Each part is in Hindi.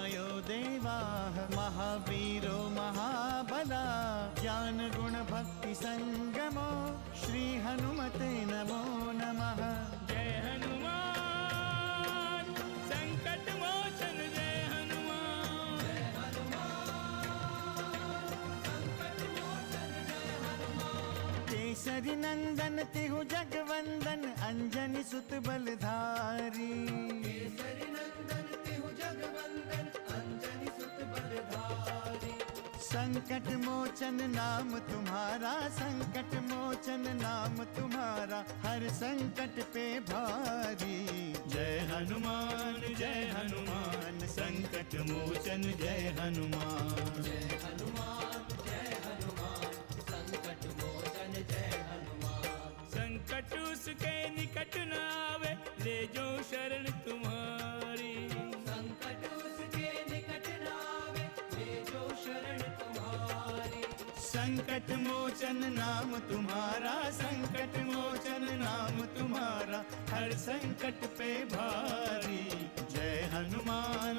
तेजोमयो देवाः महावीरो महाबला ज्ञान गुण भक्ति संगमो श्री हनुमते नमो नमः। जय हनुमान संकट मोचन जय हनुमान। जय हनुमान संकट मोचन जय हनुमान। केसरी नंदन तिहु जगवंदन अंजनी सुत बलधारी। केसरी नंदन तिहु जगवंदन अंजनी सुत बलधारी। संकट मोचन नाम तुम्हारा संकट मोचन नाम तुम्हारा हर संकट पे भारी। जय हनुमान संकट मोचन जय हनुमान। जय हनुमान संकट मोचन जय हनुमान। संकट उसके निकट न आवे ले जो शरण तुम्हारी। संकट उसके निकट न आवे ले जो शरण तुम्हारी। संकट मोचन नाम तुम्हारा संकट मोचन नाम तुम्हारा हर संकट पे भारी। जय हनुमान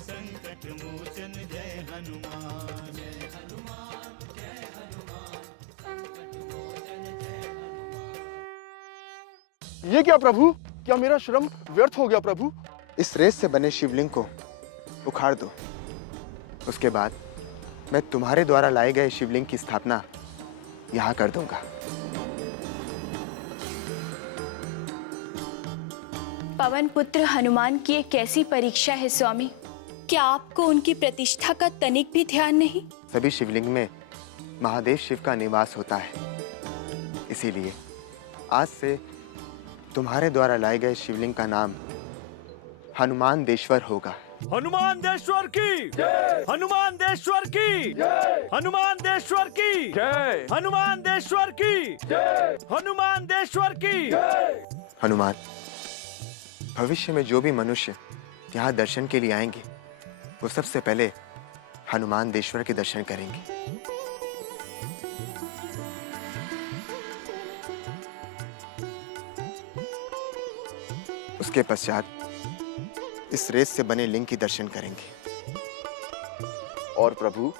संकट मोचन जय हनुमान। जय हनुमान संकट मोचन जय हनुमान। ये क्या प्रभु, क्या मेरा श्रम व्यर्थ हो गया प्रभु? इस रेत से बने शिवलिंग को उखाड़ दो। उसके बाद मैं तुम्हारे द्वारा लाए गए शिवलिंग की स्थापना यहाँ कर दूंगा। पवन पुत्र हनुमान की एक कैसी परीक्षा है स्वामी। क्या आपको उनकी प्रतिष्ठा का तनिक भी ध्यान नहीं? सभी शिवलिंग में महादेव शिव का निवास होता है, इसीलिए आज से तुम्हारे द्वारा लाए गए शिवलिंग का नाम हनुमान देश्वर होगा। हनुमान देश्वर की जय। हनुमान देश्वर की जय। हनुमान देश्वर की जय। हनुमान देश्वर की जय। हनुमान देश्वर की जय। हनुमान, भविष्य में जो भी मनुष्य यहाँ दर्शन के लिए आएंगे वो सबसे पहले हनुमान देश्वर के दर्शन करेंगे। उसके पश्चात इस रेत से बने लिंग की दर्शन करेंगे। और प्रभु,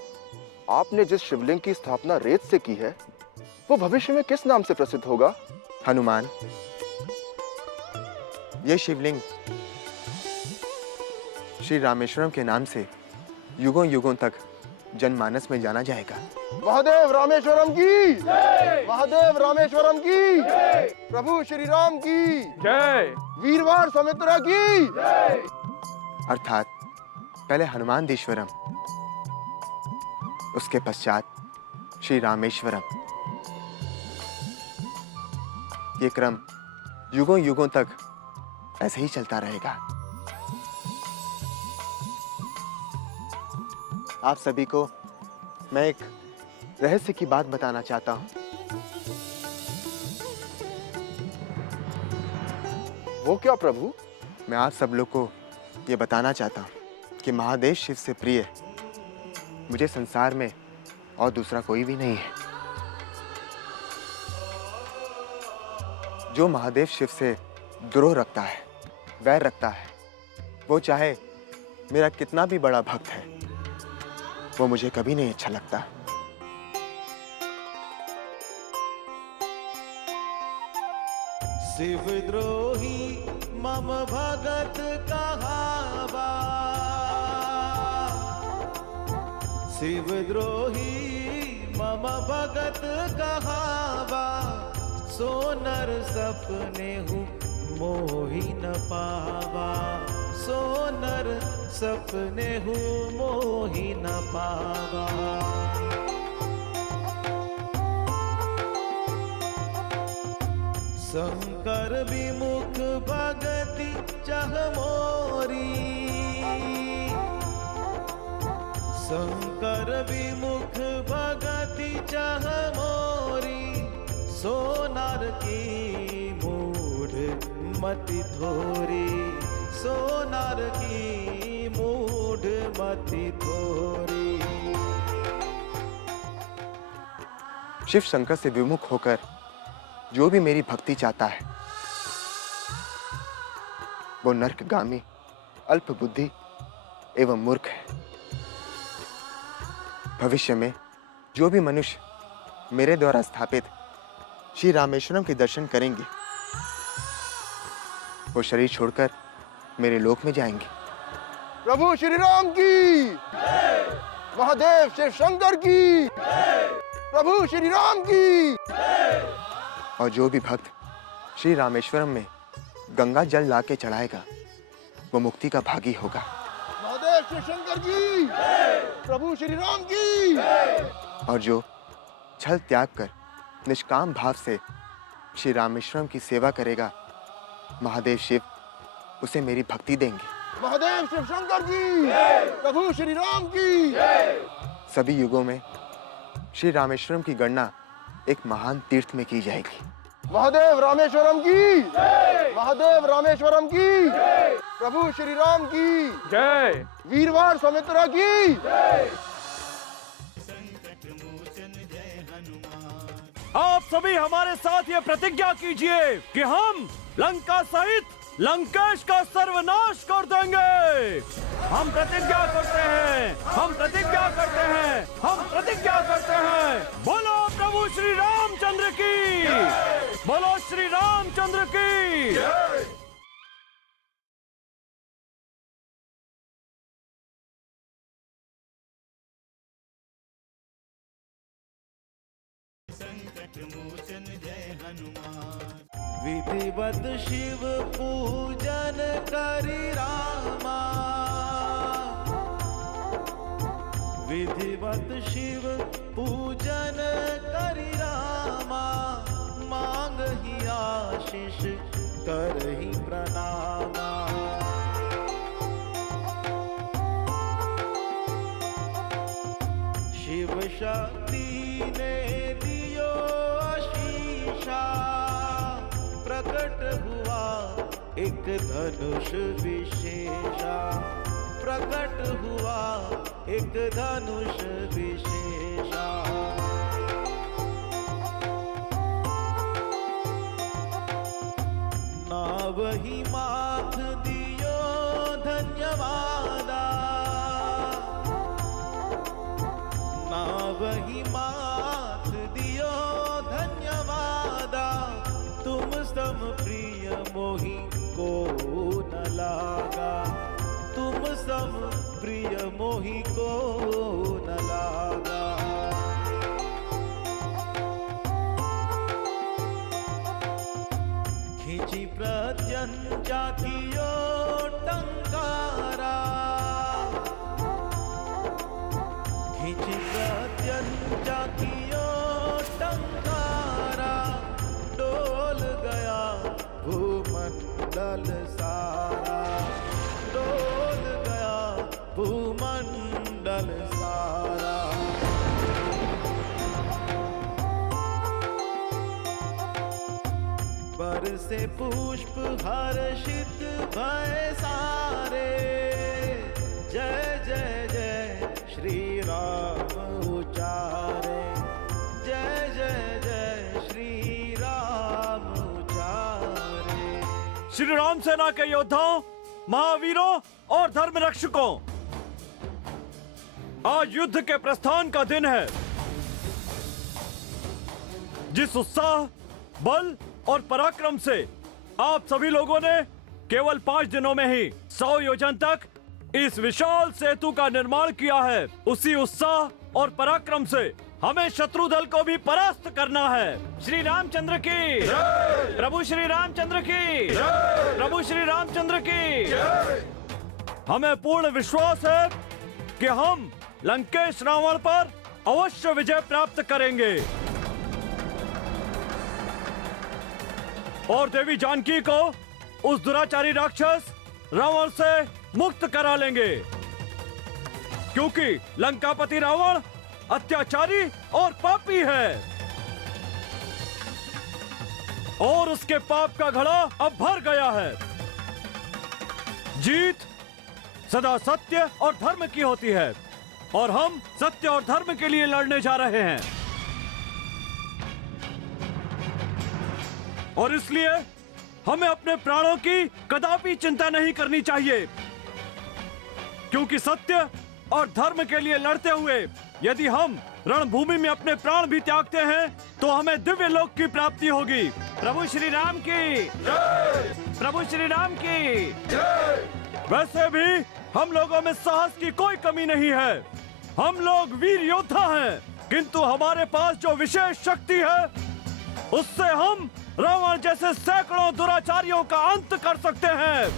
आपने जिस शिवलिंग की स्थापना रेत से की है वो भविष्य में किस नाम से प्रसिद्ध होगा? हनुमान, ये शिवलिंग श्री रामेश्वरम के नाम से युगों युगों तक जनमानस में जाना जाएगा। महादेव रामेश्वरम की जय। महादेव रामेश्वरम की जय। प्रभु श्री राम की जय। वीरवार समित्रा की जय। अर्थात पहले हनुमानदेश्वरम, उसके पश्चात श्री रामेश्वरम। ये क्रम युगों युगों तक ऐसे ही चलता रहेगा। आप सभी को मैं एक रहस्य की बात बताना चाहता हूं। वो क्या प्रभु? मैं आप सब लोग को ये बताना चाहता हूं कि महादेव शिव से प्रिय मुझे संसार में और दूसरा कोई भी नहीं है। जो महादेव शिव से द्रोह रखता है, वैर रखता है, वो चाहे मेरा कितना भी बड़ा भक्त है, वो मुझे कभी नहीं अच्छा लगता। शिवद्रोही मम भगत कहावा। शिवद्रोही मम भगत कहावा। सो नर सपने हूँ मोहि न पावा। सो नर सपने हूँ मोहि न पावा। शंकर विमुख भगति चह मोरी। शंकर विमुख भगति चह मोरी। सोनार की मूढ़ मति थोरी। सोनार की मूढ़ मति थोरी। शिव शंकर से विमुख होकर जो भी मेरी भक्ति चाहता है वो नरकगामी, अल्प बुद्धि एवं मूर्ख है। भविष्य में जो भी मनुष्य मेरे द्वारा स्थापित श्री रामेश्वरम के दर्शन करेंगे वो शरीर छोड़कर मेरे लोक में जाएंगे। प्रभु श्री राम की, महादेव शिव शंकर की, प्रभु श्री राम की। और जो भी भक्त श्री रामेश्वरम में गंगा जल लाके चढ़ाएगा वो मुक्ति का भागी होगा। महादेव शिव शंकर की, प्रभु श्री राम की। और जो छल त्याग कर निष्काम भाव से श्री रामेश्वरम की सेवा करेगा महादेव शिव उसे मेरी भक्ति देंगे। महादेव शिव शंकर की, प्रभु श्री राम की। सभी युगों में श्री रामेश्वरम की गणना एक महान तीर्थ में की जाएगी। महादेव रामेश्वरम की, महादेव रामेश्वरम की, प्रभु श्री राम की जय। वीरवार सौमित्रा की। आप सभी हमारे साथ ये प्रतिज्ञा कीजिए कि हम लंका सहित लंकेश का सर्वनाश कर देंगे। हम प्रतिज्ञा करते हैं, हम प्रतिज्ञा करते हैं, हम प्रतिज्ञा करते हैं। बोलो प्रभु श्री रामचंद्र की, बोलो श्री रामचंद्र की। विधिवत शिव पूजन करि रामा, विधिवत शिव पूजन करि रामा। मांगहि आशीष करहि प्रणामा। शिव शक्ति ने दियो आशीषा, प्रकट हुआ एक धनुष विशेषा, प्रकट हुआ एक धनुष विशेषा। नावहि माथ दियो धन्यवादा, नावहि माथ दियो धन्यवादा। तुम सम प्रिय मोहि को न लागा, तुम सम प्रिय मोहि को न लागा। खिंची प्रत्यंचा कियो टंकारा, खिंची प्रत्यंचा कियो टंकारा। डोल गया भूमंडल सारा, डोल गया भूमंडल सारा। बरसे पुष्प हर्षित भय सारे, जय जय जय श्री राम उचारे, जय जय जय श्री राम उचारे। श्री राम सेना के योद्धाओं, महावीरों और धर्म रक्षकों, आज युद्ध के प्रस्थान का दिन है। जिस उत्साह, बल और पराक्रम से आप सभी लोगों ने केवल 5 दिनों में ही 100 योजन तक इस विशाल सेतु का निर्माण किया है, उसी उत्साह और पराक्रम से हमें शत्रु दल को भी परास्त करना है। श्री रामचंद्र की, प्रभु श्री रामचंद्र की, प्रभु श्री रामचंद्र की। हमें पूर्ण विश्वास है कि हम लंकेश रावण पर अवश्य विजय प्राप्त करेंगे और देवी जानकी को उस दुराचारी राक्षस रावण से मुक्त करा लेंगे, क्योंकि लंकापति रावण अत्याचारी और पापी है और उसके पाप का घड़ा अब भर गया है। जीत सदा सत्य और धर्म की होती है और हम सत्य और धर्म के लिए लड़ने जा रहे हैं और इसलिए हमें अपने प्राणों की कदापि चिंता नहीं करनी चाहिए। क्योंकि सत्य और धर्म के लिए लड़ते हुए यदि हम रणभूमि में अपने प्राण भी त्यागते हैं तो हमें दिव्य लोक की प्राप्ति होगी। प्रभु श्री राम की जय! प्रभु श्री राम की जय! वैसे भी हम लोगों में साहस की कोई कमी नहीं है। हम लोग वीर योद्धा हैं, किंतु हमारे पास जो विशेष शक्ति है उससे हम रावण जैसे सैकड़ों दुराचारियों का अंत कर सकते हैं।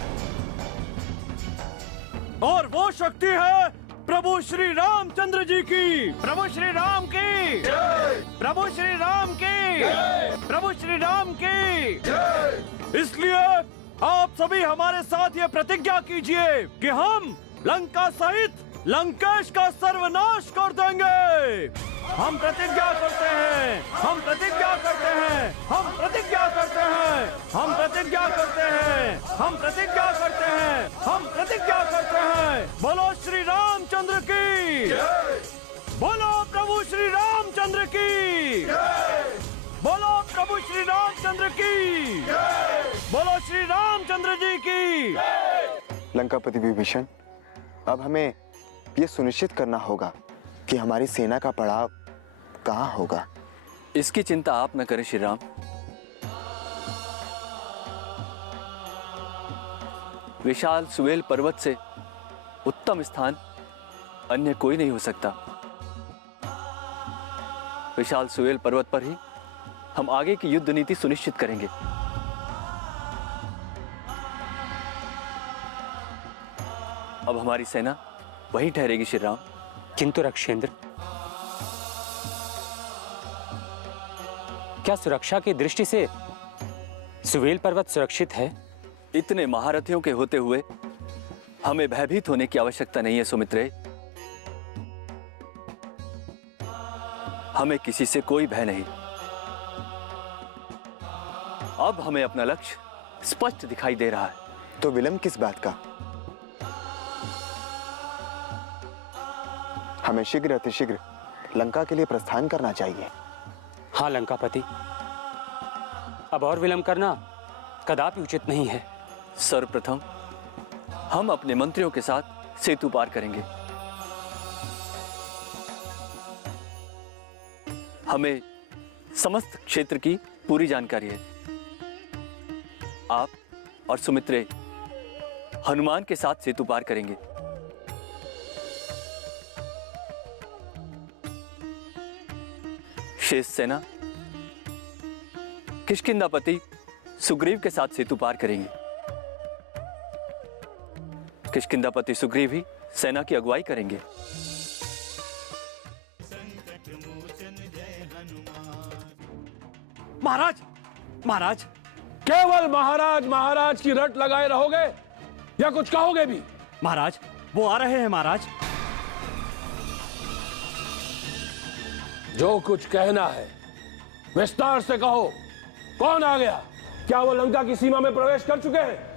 और वो शक्ति है प्रभु श्री रामचंद्र जी की। प्रभु श्री राम की जय! प्रभु श्री राम की जय! प्रभु श्री राम की जय! इसलिए आप सभी हमारे साथ ये प्रतिज्ञा कीजिए कि हम लंका सहित लंकेश का सर्वनाश कर देंगे। हम प्रतिज्ञा करते हैं, हम प्रतिज्ञा करते हैं, हम प्रतिज्ञा करते हैं, हम प्रतिज्ञा करते हैं, हम प्रतिज्ञा करते हैं, हम प्रतिज्ञा करते हैं। बोलो श्री रामचंद्र की जय! बोलो प्रभु श्री रामचंद्र की जय! बोलो प्रभु श्री रामचंद्र की जय! बोलो श्री रामचंद्र जी की जय! लंकापति विभीषण, अब हमें ये सुनिश्चित करना होगा कि हमारी सेना का पड़ाव कहाँ होगा। इसकी चिंता आप न करें श्री राम। विशाल सुवेल पर्वत से उत्तम स्थान अन्य कोई नहीं हो सकता। विशाल सुवेल पर्वत पर ही हम आगे की युद्ध नीति सुनिश्चित करेंगे। अब हमारी सेना वहीं ठहरेगी श्री राम। किंतु रक्षेंद्र, क्या सुरक्षा की दृष्टि से सुवेल पर्वत सुरक्षित है? इतने महारथियों के होते हुए हमें भयभीत होने की आवश्यकता नहीं है सुमित्रे। हमें किसी से कोई भय नहीं। अब हमें अपना लक्ष्य स्पष्ट दिखाई दे रहा है। तो विलंब किस बात का? हमें शीघ्र अतिशीघ्र लंका के लिए प्रस्थान करना चाहिए। हाँ लंकापति, अब और विलंब करना कदापि उचित नहीं है। सर्वप्रथम हम अपने मंत्रियों के साथ सेतु पार करेंगे। हमें समस्त क्षेत्र की पूरी जानकारी है। आप और सुमित्रे हनुमान के साथ सेतु पार करेंगे। शेष सेना किष्किंधापति सुग्रीव के साथ सेतु पार करेंगे। किष्किंधापति सुग्रीव ही सेना की अगुवाई करेंगे। महाराज, महाराज, केवल महाराज महाराज की रट लगाए रहोगे या कुछ कहोगे भी? महाराज, वो आ रहे हैं महाराज। जो कुछ कहना है विस्तार से कहो। कौन आ गया? क्या वो लंका की सीमा में प्रवेश कर चुके हैं?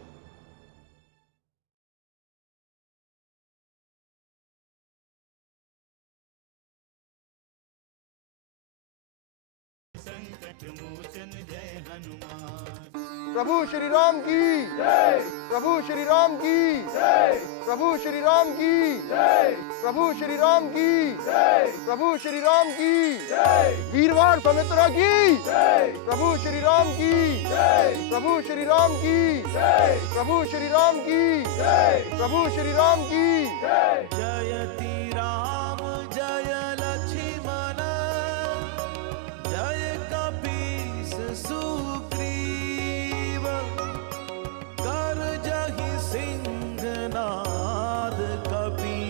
प्रभु श्री राम की जय! प्रभु श्री राम की जय! प्रभु श्री राम की जय! प्रभु श्री राम की जय! प्रभु श्री राम की जय! वीरवार सौमित्रा की जय! प्रभु श्री राम की जय! प्रभु श्री राम की जय! प्रभु श्री राम की जय! प्रभु श्री राम की जय! जयति राम जय लक्ष्मण जय कपीस सुग्रीव कर जहि सिंहनाद कपि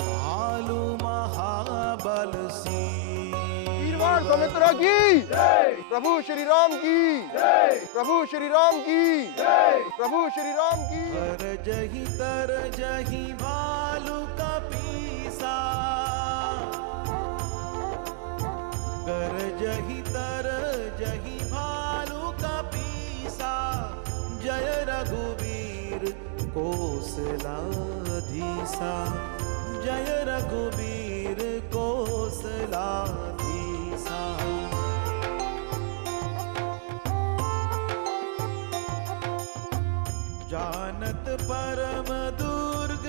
भालु महाबल सिंह। वीरवार सौमित्रा की जय! प्रभु श्री राम की जय! प्रभु श्री राम की जय! प्रभु श्री राम की तर जहि भालु कपीसा कर जहि तर जहि भालु कपीसा जय रघुवीर कौशलाधीसा जय रघुवीर कौशलाधीसा। जानत परम दुर्ग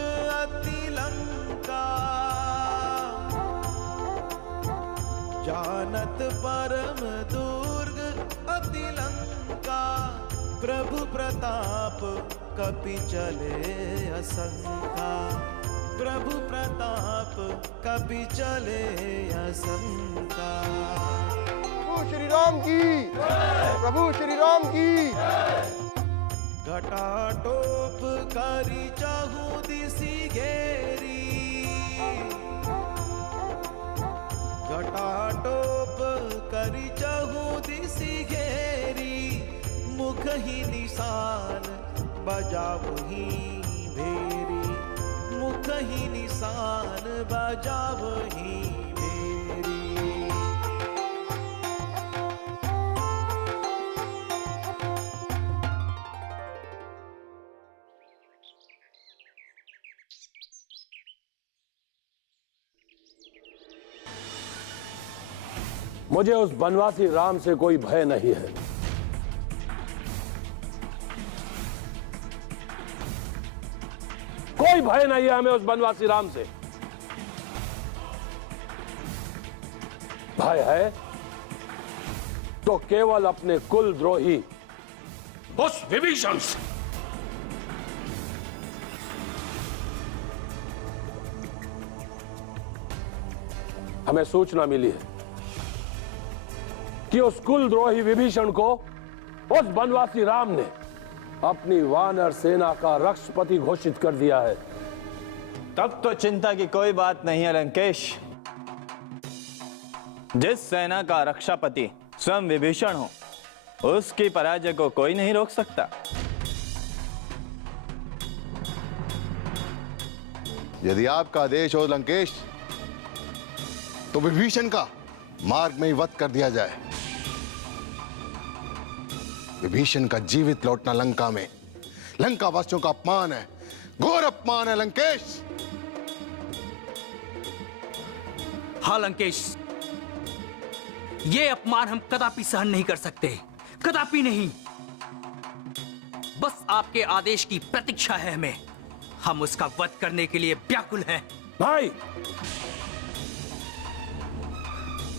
बनत परम दुर्ग अति लंका, प्रभु प्रताप कपि चले असंका, प्रभु प्रताप कपि चले असंका। प्रभु श्री राम की, प्रभु श्री राम की। घटाटोप करी चाहू दिसी घेरी, घटाटोप करी चाहू दिसी घेरी, मुख ही निशान बजाऊ ही भेरी, मुख ही निशान बजाऊ ही भेरी। मुझे उस बनवासी राम से कोई भय नहीं है। कोई भय नहीं है हमें उस बनवासी राम से। भय है तो केवल अपने कुल द्रोही उस विभीषण से। हमें सूचना मिली है कि उस कुलद्रोही विभीषण को उस बनवासी राम ने अपनी वानर सेना का रक्षपति घोषित कर दिया है। तब तो चिंता की कोई बात नहीं है लंकेश। जिस सेना का रक्षापति स्वयं विभीषण हो, उसकी पराजय को कोई नहीं रोक सकता। यदि आपका आदेश हो लंकेश, तो विभीषण का मार्ग में ही वध कर दिया जाए। विभीषण का जीवित लौटना लंका में लंका वासियों का अपमान है, घोर अपमान है लंकेश। हाँ लंकेश, ये अपमान हम कदापि सहन नहीं कर सकते, कदापि नहीं। बस आपके आदेश की प्रतीक्षा है हमें। हम उसका वध करने के लिए व्याकुल हैं। भाई,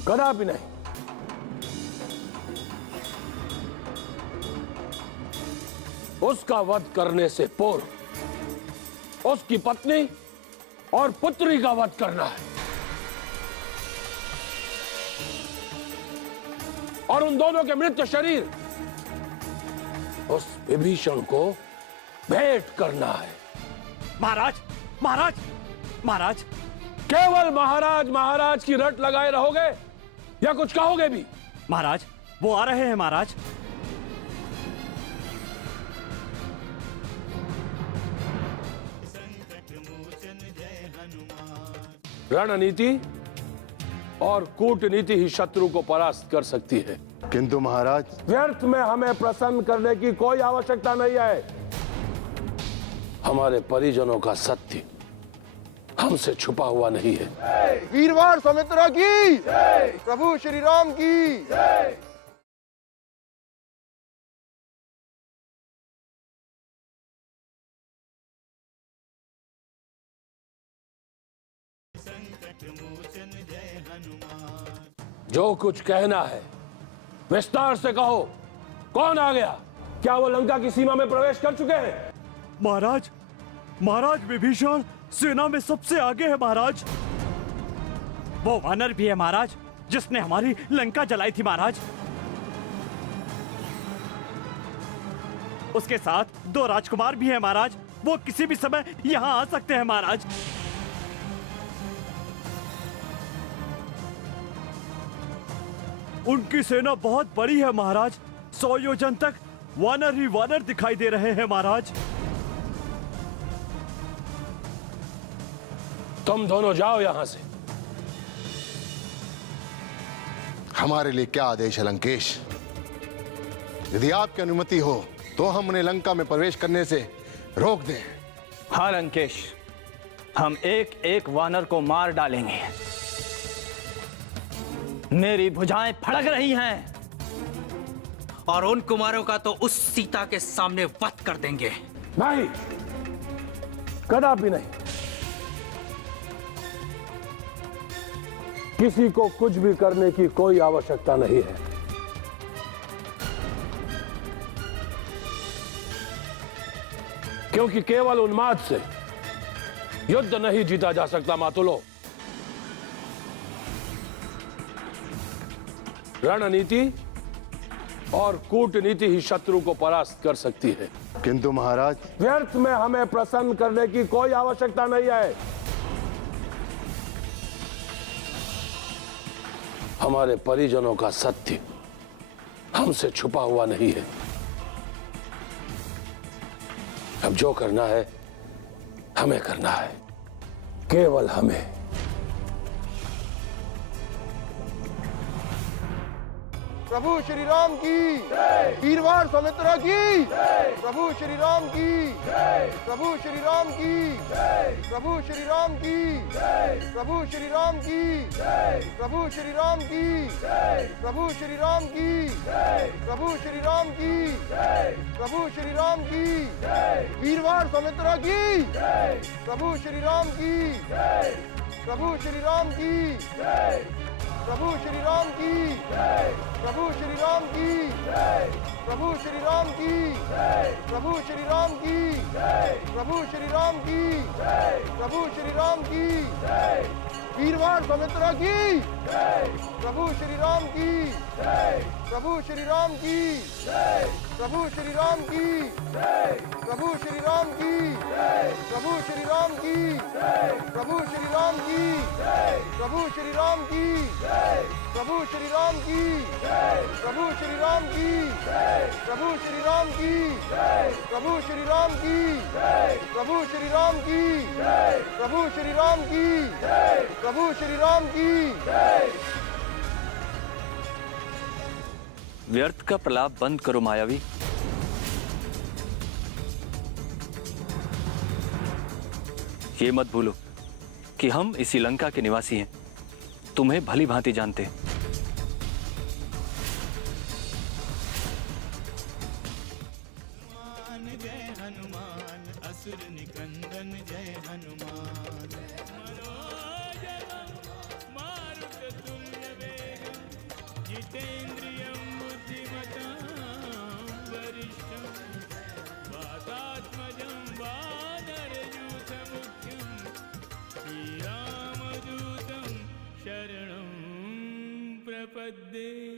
कदापि नहीं। उसका वध करने से पूर्व उसकी पत्नी और पुत्री का वध करना है, और उन दोनों के मृत शरीर उस विभीषण को भेंट करना है। महाराज, महाराज, महाराज। केवल महाराज महाराज की रट लगाए रहोगे या कुछ कहोगे भी? महाराज, वो आ रहे हैं महाराज। रणनीति और कूटनीति ही शत्रु को परास्त कर सकती है, किंतु महाराज, व्यर्थ में हमें प्रसन्न करने की कोई आवश्यकता नहीं है। हमारे परिजनों का सत्य हमसे छुपा हुआ नहीं है। वीरवार सौमित्रा की, प्रभु श्री राम की। जो कुछ कहना है विस्तार से कहो। कौन आ गया? क्या वो लंका की सीमा में प्रवेश कर चुके हैं? महाराज, महाराज विभीषण सेना में सबसे आगे है महाराज। वो वानर भी है महाराज, जिसने हमारी लंका जलाई थी महाराज। उसके साथ 2 राजकुमार भी हैं महाराज। वो किसी भी समय यहां आ सकते हैं महाराज। उनकी सेना बहुत बड़ी है महाराज। 100 योजन तक वानर ही वानर दिखाई दे रहे हैं महाराज। तुम दोनों जाओ यहां से। हमारे लिए क्या आदेश है लंकेश? यदि आपकी अनुमति हो तो हम उन्हें लंका में प्रवेश करने से रोक दें। हाँ लंकेश, हम एक एक वानर को मार डालेंगे। मेरी भुजाएं फड़क रही हैं। और उन कुमारों का तो उस सीता के सामने वध कर देंगे। नहीं, कदापि नहीं। किसी को कुछ भी करने की कोई आवश्यकता नहीं है। क्योंकि केवल उन्माद से युद्ध नहीं जीता जा सकता मातुलो। रणनीति और कूटनीति ही शत्रु को परास्त कर सकती है। किंतु महाराज, व्यर्थ में हमें प्रसन्न करने की कोई आवश्यकता नहीं है। हमारे परिजनों का सत्य हमसे छुपा हुआ नहीं है। अब जो करना है हमें करना है, केवल हमें। प्रभु श्री राम की वीरवार सौमित्रा की, प्रभु श्री राम की, प्रभु श्री राम की, प्रभु श्री राम की, प्रभु श्री राम की, प्रभु श्री राम की, प्रभु श्री राम की, प्रभु श्री राम की, प्रभु श्री राम की, वीरवार सौमित्रा की, प्रभु श्री राम की, प्रभु श्री राम की, प्रभु श्री राम की, प्रभु श्री राम की, प्रभु श्री राम की, प्रभु श्री राम की, प्रभु श्री राम की, प्रभु श्री राम की, वीरवार सौमित्रा की, प्रभु श्री राम की, प्रभु श्री राम की, प्रभु श्री राम की, प्रभु श्री राम की, प्रभु श्री राम की, प्रभु श्री राम की, प्रभु श्री राम की, प्रभु श्री राम की, प्रभु श्री राम की, प्रभु श्री राम की, प्रभु श्री राम की, प्रभु श्री राम की, प्रभु श्री राम की, प्रभु श्री राम की। व्यर्थ का प्रलाप बंद करो मायावी। ये मत भूलो कि हम इसी लंका के निवासी हैं, तुम्हें भली भांति जानते हैं। जय हनुमान, असुर निकंदन जय हनुमान। जितेन्द्रियं बुद्धिमतां वरिष्ठं वातात्मजं वानरयूथमुख्यं श्रीरामदूतं शरणं प्रपद्ये।